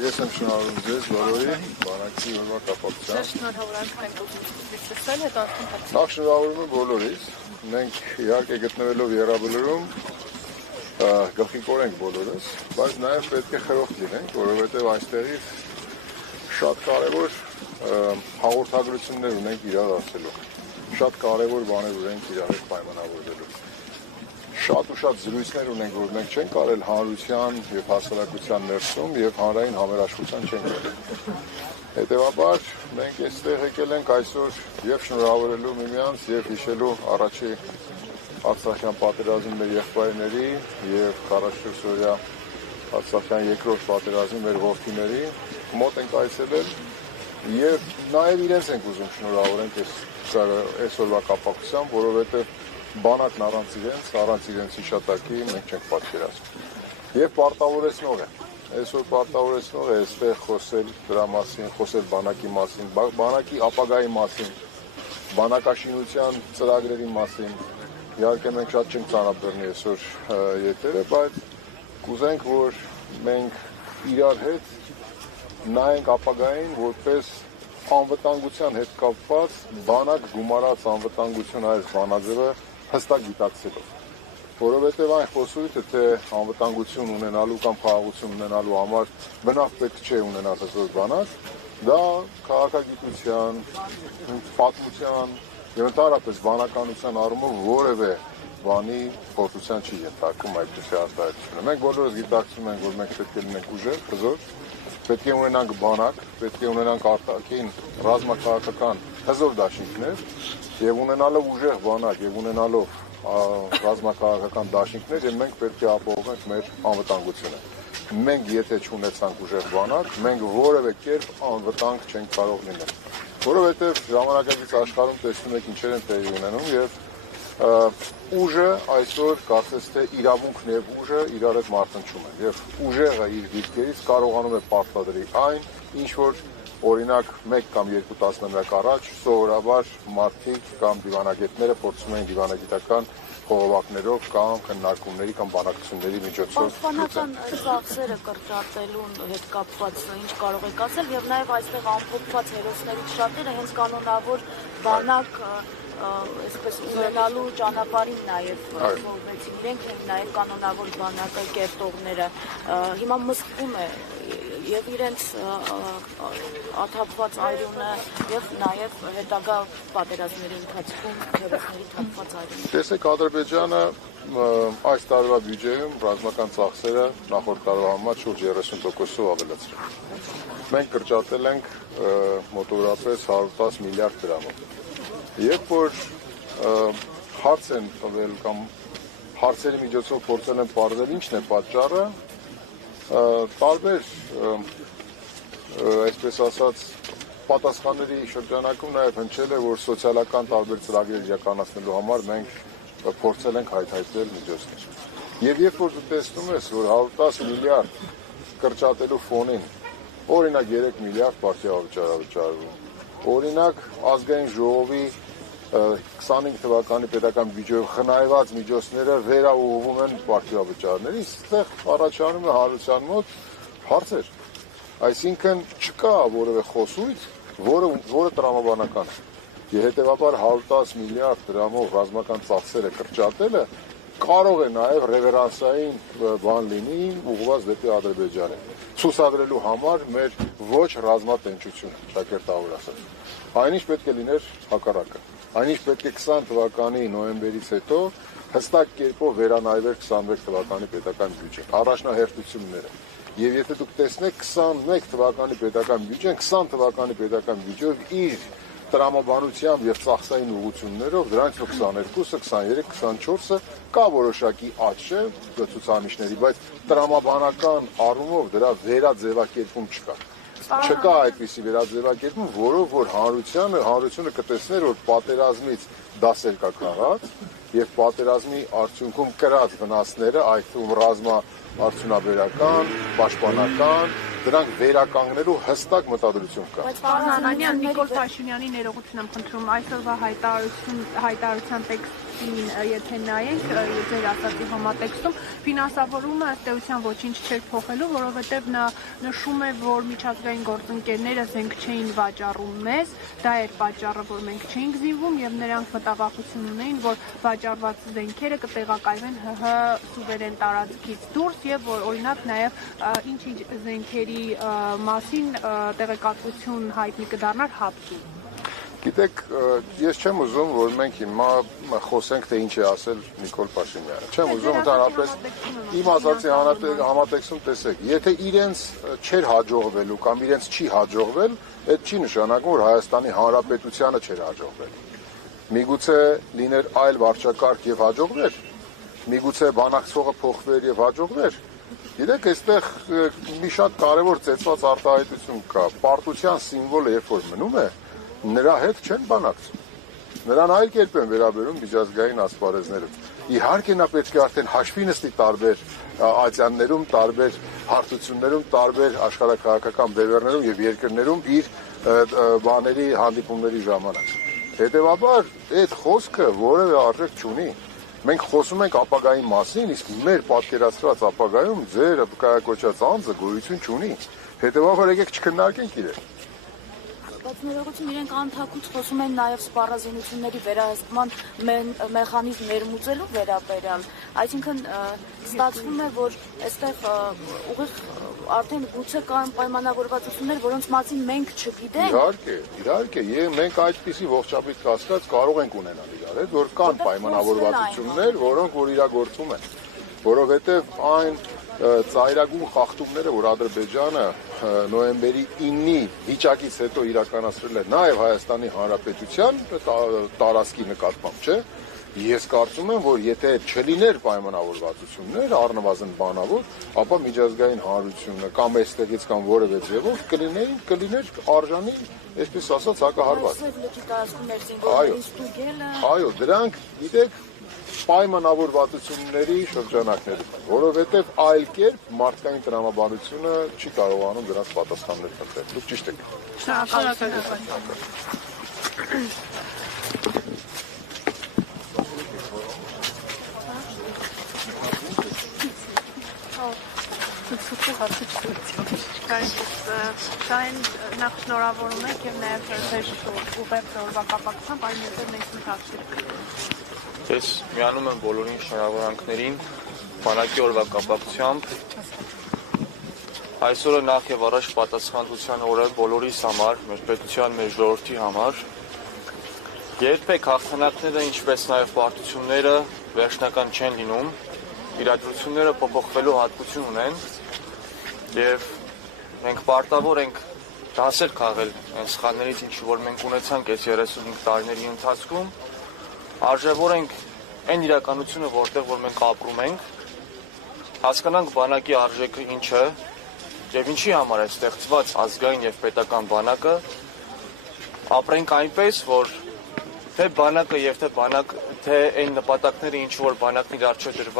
Ես եմ շնորհավորում ձեզ բոլորին, բանակցի օրվա կապակցությամբ։ Նախ շնորհավորում եմ բոլորիս, մենք իհարկե գտնվելով Եռաբլուրում գլխիկոր ենք բոլորս, բայց նաև պետք է խրոխտ լինենք, որովհետև այստեղից շատ կարևոր հաղորդագրություններ ունենք իրար ասելու, շատ կարևոր բաներ ունենք իրար հետ պայմանավորվելու։ Շատ ու շատ զրույցներ ունենք, որ մենք չենք կարել հանրության և հասարակության ներսում և հանրային համերաշխության չենք կարել։ Հետևաբար մենք այստեղ եկել ենք այսօր և շնորհավորելու միմյանց և հիշելու առաջի Արցախյան պատերազմի մեր եղբայրների և 44-օրյա Արցախյան երկրորդ պատերազմի մեր որդիների մոտ ենք այցելել և նաև իրենց ենք ուզում շնորհավորենք այսօրվա կապակցությամբ, որովհետև բանակն առանց իրենց հիշատակի մենք չենք պատկերացնում։ Եվ պարտավորեցնող է, այսօր պարտավորեցնող է այստեղ խոսել դրա մասին, խոսել բանակի մասին, բանակի ապագայի մասին, բանակաշինության ծրագրերի մասին։ Իհարկե մենք շատ չենք ծանոթ այսօր եթերը, բայց կուզենք, որ մենք իրար հետ նայենք ապագային, որպես անվտանգության հետ կապված բանակ գումարած անվտանգություն այս բանաձևը հստակ գիտակցելով, որովհետև այն խոսույթը, թե անվտանգություն ունենալու կամ խաղաղություն ունենալու համար բնավ պետք չէ ունենալ հզոր բանակ, դա քաղաքագիտության, պատմության և ընդհանրապես բանականության առումով որևէ բանի փորձության չի ենթարկում այդպիսի արտահայտությունը։ Մենք բոլորս գիտակցում ենք, որ մենք պետք է լինենք ուժեղ, հզոր, պետք է ունենանք բանակ, պետք է ունենանք արտաքին ռազմաքաղաքական հզոր դաշինքներ և ունենալով ուժեղ բանակ և ունենալով ռազմաքաղաքական դաշինքներ և մենք պետք է ապահովենք մեր անվտանգությունը։ Մենք եթե չունեցանք ուժեղ բանակ, մենք որևէ կերպ անվտանգ չենք կարող լինել, որովհետև ժամանակակից աշխարհում տեսնում եք ինչեր են տեղի ունենում և ուժը այսօր կարծես թե իրավունքն և ուժը իրար հետ մարտնչում են և ուժեղը իր դիրքերից կարողանում է պարտադրի այն, ինչ որ օրինակ 1 կամ 2 տասնամյակ առաջ սովորաբար մարդիկ կամ դիվանագետները փորձում են դիվանագիտական խողովակներով կամ քննարկումների կամ բանակցությունների միջոցով պաշտպանական ծախսերը կրճատելու հետ կապված ինչ կարող եք ասել եւ նաեւ այստեղ ամփոփված հերոսներից շատերը հենց կանոնավոր բանակ այսպես ունենալու ճանապարհին նաև ողբեցին իրենք են նաև կանոնավոր բանակը կերտողները հիմա մսխում է եւ իրենց աթափված այրունը եւ նաեւ հետագա պատերազմների ընթացքում հերոսների թափված այրունը։ Տեսեք, Ադրբեջանը այս տարվա բյուջեում ռազմական ծախսերը նախորդ տարվա համեմատ շուրջ 30%-ով ավելացրել։ Մենք կրճատել ենք մոտավորապես 110 միլիարդ դրամով։ Երբ որ հարց են տվել կամ հարցերի միջոցով փորձել են պարզել ինչն է պատճառը, տարբեր, այսպես ասած, պատասխանների շրջանակում նաև հնչել է, որ սոցիալական տարբեր ծրագրեր իրականացնելու համար մենք փորձել ենք հայթայթել միջոցներ։ Եվ երբ որ դու տեսնում ես, որ 110 միլիարդ կրճատելու ֆոնին, օրինակ 3 միլիարդ պարտիավճարավճարվում, օրինակ ազգային ժողովի 25 թվականի պետական բյուջեով խնայված միջոցները վերաուղղվում են պարտիավճարների, այստեղ առաջանում է հանրության մոտ հարցեր։ Այսինքն չկա որևէ խոսույթ, որը տրամաբանական է։ Եվ հետևաբար 110 միլիարդ դրամով ռազմական ծախսերը կրճատելը կարող է նաև ռևերանսային բան լինի ուղղված դեպի Ադրբեջանը, ցուցադրելու համար մեր ոչ ռազմատենչությունը, ճակերտավոր ասած։ Այնինչ պետք է լիներ հակառակը։ Այնինչ պետք է 20 թվականի նոյեմբերից հետո հստակ կերպով վերանայվեր 21 թվականի պետական բյուջեն, առաջնահերթությունները։ Եվ եթե դուք տեսնեք 21 թվականի պետական բյուջեն, 20 թվականի պետական բյուջեով իր տրամաբանությամբ եւ ծախսային ուղղություններով դրանից 22-ը, 23, 24-ը կա որոշակի աճ ցուցանիշների, բայց տրամաբանական առումով դրա վերաձևակերպում չկա։ Չկա այդպիսի վերաձևակերպում, որով որ հանրությունը կտեսներ, որ պատերազմից դասեր կա քաղաք եւ պատերազմի արդյունքում կրած վնասները, այդ թվում ռազմաարդյունաբերական, պաշտպանական, դրանք վերականգնելու հստակ մտադրություն կա։ Բայց պարոն Անանյան, Նիկոլ Փաշինյանի ներողություն եմ խնդրում, այսօրվա հայտարարության տեքստ մասին, եթե նայենք ձեր ասացի համատեքստում, ֆինանսավորումը ըստ էության ոչինչ չէր փոխելու, որովհետև նա նշում է, որ միջազգային գործընկերները զենք չէին վաճառում մեզ, դա էր պատճառը, որ մենք չէինք զինվում եւ նրանք մտավախություն ունեին, որ վաճառված զենքերը կտեղակայվեն ՀՀ սուվերեն տարածքից դուրս եւ որ օրինակ նաեւ ինչ-ինչ զենքերի մասին տեղեկատվություն հայտնի կդառնար հապտում։ Գիտեք, ես չեմ ուզում, որ մենք հիմա խոսենք, թե ինչ է ասել Նիկոլ Փաշինյանը։ Չեմ ուզում ընդհանրապես իմ ասացի համատեքստում տեսեք, եթե իրենց չէր հաջողվելու կամ իրենց չի հաջողվել, այդ չի նշանակում, որ Հայաստանի Հանրապետությանը չէր հաջողվել։ Միգուցե լիներ այլ վարչակարգ եւ հաջողվեր, միգուցե բանակցողը փոխվեր եւ հաջողվեր։ Գիտեք, այստեղ մի շատ կարևոր ծեծված արտահայտություն կա։ Պարտության սիմվոլը երբ որ մնում է, նրա հետ չեն բանակցում։ Նրան այլ կերպ են վերաբերում միջազգային ասպարեզներում։ Իհարկե նա պետք է արդեն հաշվի նստի տարբեր ատյաններում, տարբեր հարթություններում, տարբեր աշխարհաքաղաքական բևեռներում եւ երկրներում իր բաների հանդիպումների ժամանակ։ Հետևաբար այդ խոսքը որևէ արժեք չունի։ Մենք խոսում ենք ապագայի մասին, իսկ մեր պատկերացրած ապագայում ձեր կայակոչած անձը գոյություն չունի։ Հետևաբար եկեք չքննարկենք իրեն։ Բայց ներողություն իրենք անթակույց խոսում են նաև սպառազինությունների վերահսկման մեխանիզմ ներմուծելու վերաբերյալ, այսինքն ստացվում է, որ այստեղ ուղիղ արդեն գուցե կան պայմանավորվածություններ, որոնց մասին մենք չգիտենք։ Իհարկե, եւ մենք այդպիսի ողջապիտ կասկած կարող ենք ունենալ իրար հետ, որ կան պայմանավորվածություններ, որոնք որ իրագործում են, որովհետեւ այն ծայրագուն խախտումները, որ Ադրբեջանը նոյեմբերի 9-ի վիճակից հետո իրականացրել է նաև Հայաստանի Հանրապետության տարածքի նկատմամբ, չէ՞։ Ես կարծում եմ, որ եթե չլիներ պայմանավորվածություններ, առնվազն բանավոր, ապա միջազգային հանրությունը կամ այստեղից կամ որևէ ձևով կլիներ արժանի, այսպես ասած, հակահարված։ Այո, դրանք, գիտեք, պայմանավորվածությունների շրջանակներում, որովհետև այլ կերպ մարդկային տրամաբանությունը չի կարողանում դրանց պատասխաններ տվել։ Դուք ճիշտ եք։ Նախ շնորհավորում եք եւ նաեւ ձեր ուղերձ օրվա կապակցությամբ այն մեծ մեծ ընթացք։ Ես միանում եմ բոլորին շնորհավորանքներին բանակի օրվա կապակցությամբ։ Այսօրը նախ եւ առաջ պատասխանատվության օրը բոլորիս համար, մեր պետության, մեր ժողովրդի համար։ Երբեք հաղթանակները, ինչպես նաեւ պարտությունները վերջնական չեն լինում, իրադրությունները փոփոխվելու հատկություն ունեն եւ մենք պարտավոր ենք դասեր քաղել այն սխալներից, ինչ որ մենք ունեցանք այս 35 տարիների ընթացքում։ Արժևորենք այն իրականությունը, որտեղ որ մենք ապրում ենք, հասկանանք բանակի արժեքը ինչ է եւ ինչի համար է ստեղծված ազգային եւ պետական բանակը, ապրենք այնպես, որ թե բանակը եւ թե այն նպատակները, ինչ որ բանակն իր առջեւ դրված